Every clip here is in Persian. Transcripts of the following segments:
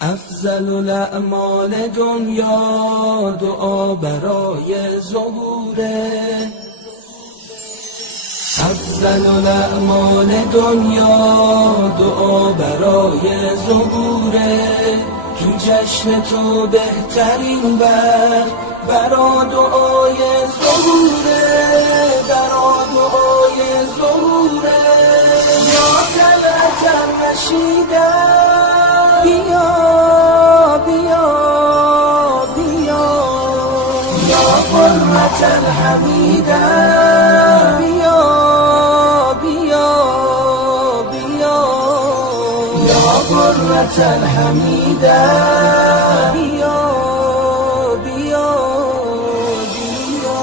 افضل الاعمال دنیا دعا برای ظهوره. افضل الاعمال دنیا دعا برای ظهوره. تو جشن تو بهترین وقت برا دعای ظهوره، برا دعای ظهوره. یا طلعت الرشیده بیا بیا بیا، یا قرة الحمیده بیا بیا بیا، یا قرة الحمیده بیا بیا بیا.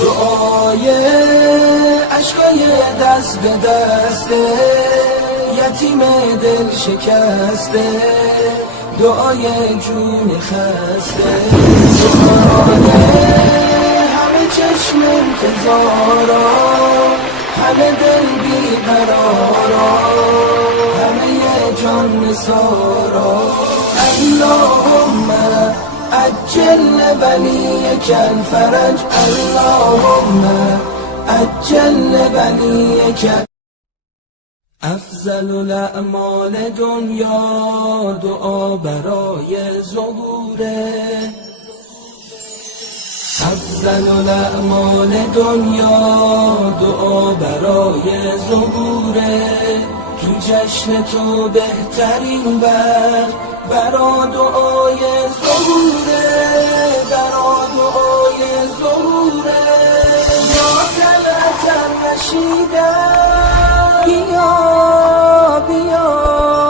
دعای عشقای دست به دسته یتیم دل شکسته، دعای جون خسته. دعای همه چشم انتظارا، همه دل بیقرارا، همه جان نثارا. اللهم عجل ولیک الفرج، اللهم عجل ولیک. افضل الاعمال دنیا دعا برای ظهوره. افضل الاعمال دنیا دعا برای ظهوره. تو جشن تو بهترین وقت برا دعای ظهوره، برا دعای ظهوره. یا طلعت الرشیده